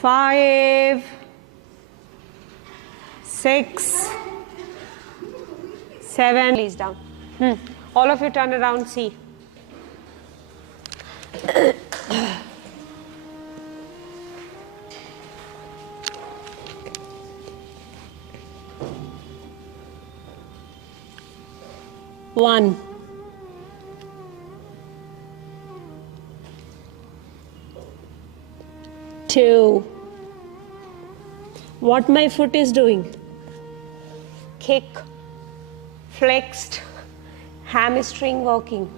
5, 6, 7. Release down. All of you turn around, see. One. 2. What my foot is doing? Kick, flexed, hamstring working,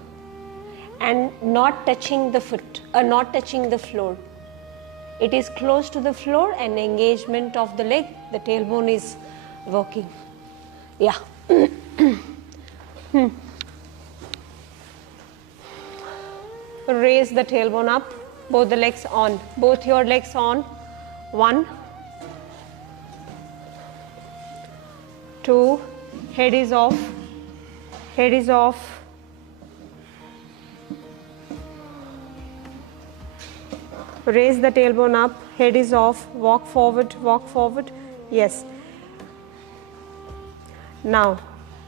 and not touching the foot, not touching the floor. It is close to the floor and engagement of the leg, the tailbone is working. Yeah. Raise the tailbone up, both the legs on, both your legs on. 1, 2, head is off, head is off. Raise the tailbone up, head is off, walk forward, yes. Now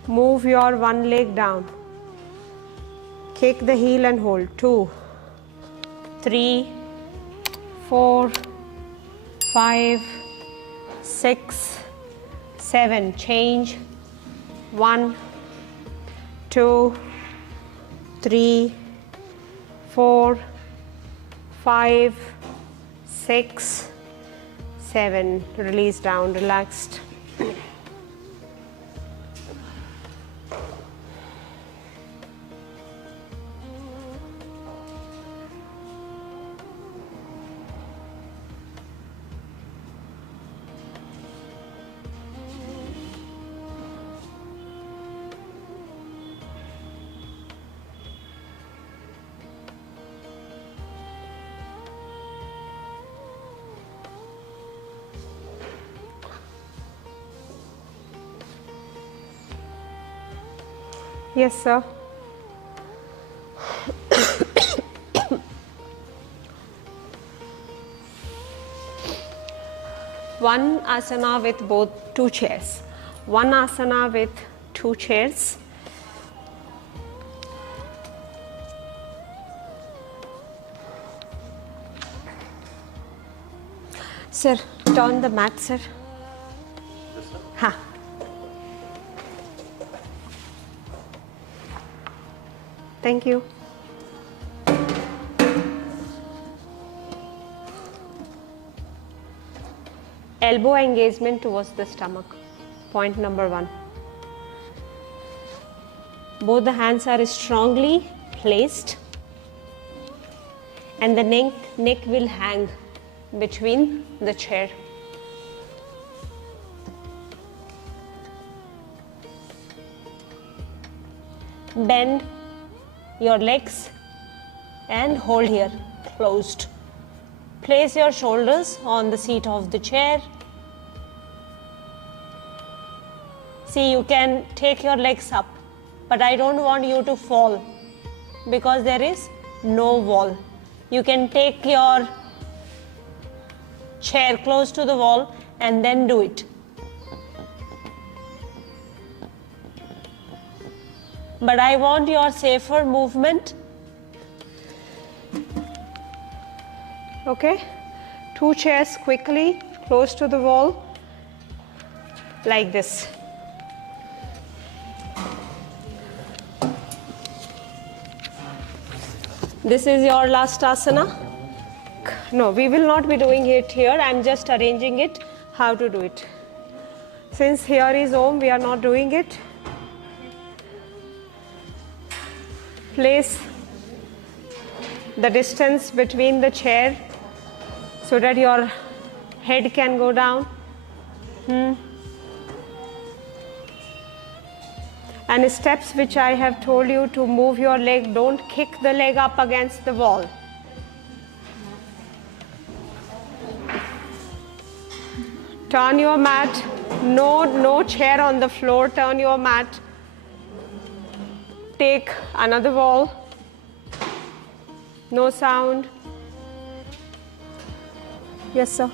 move your one leg down, kick the heel and hold. 2, 3, 4, 5, 6, 7. Change. 1, 2, 3, 4, 5, 6, 7. Release down, relaxed. Yes, sir. One asana with two chairs. One asana with 2 chairs. Sir, turn the mat, sir. Yes, sir. Ha. Thank you. Elbow engagement towards the stomach. Point number 1. Both the hands are strongly placed and the neck will hang between the chair. Bend your legs and hold here, closed. Place your shoulders on the seat of the chair. See, you can take your legs up, but I don't want you to fall because there is no wall. You can take your chair close to the wall and then do it. But I want your safer movement. Okay, 2 chairs quickly, close to the wall, like this. This is your last asana. No, we will not be doing it here. I am just arranging it, how to do it. Since here is Om, we are not doing it. Place the distance between the chair so that your head can go down. And steps which I have told you to move your leg, don't kick the leg up against the wall. Turn your mat, no chair on the floor, turn your mat. Take another wall, no sound. Yes, sir.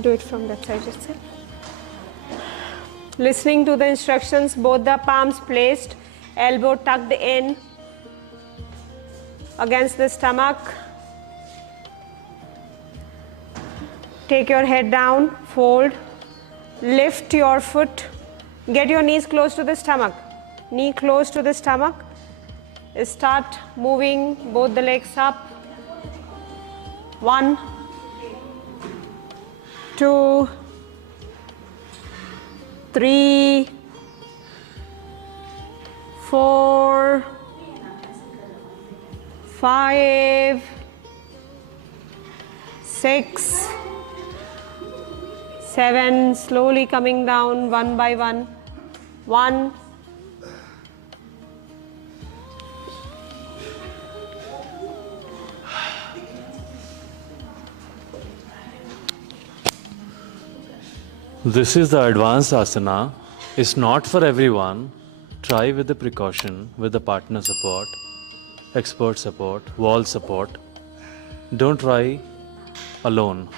Do it from that side itself. Listening to the instructions, both the palms placed, elbow tucked in against the stomach. Take your head down, fold, lift your foot, get your knees close to the stomach. Knee close to the stomach. Start moving both the legs up. 1, 2, 3, 4, 5, 6, 7, slowly coming down one by one. 1, 2. This is the advanced asana. It's not for everyone. Try with the precaution, with the partner support, expert support, wall support. Don't try alone.